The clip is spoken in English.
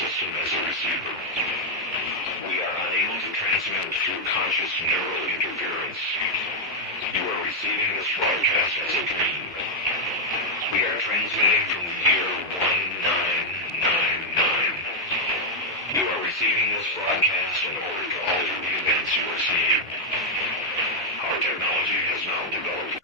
system as a receiver. We are unable to transmit through conscious neural interference. You are receiving this broadcast as a dream. We are transmitting from the year 1999. You are receiving this broadcast in order to alter the events you are seeing. Our technology has now developed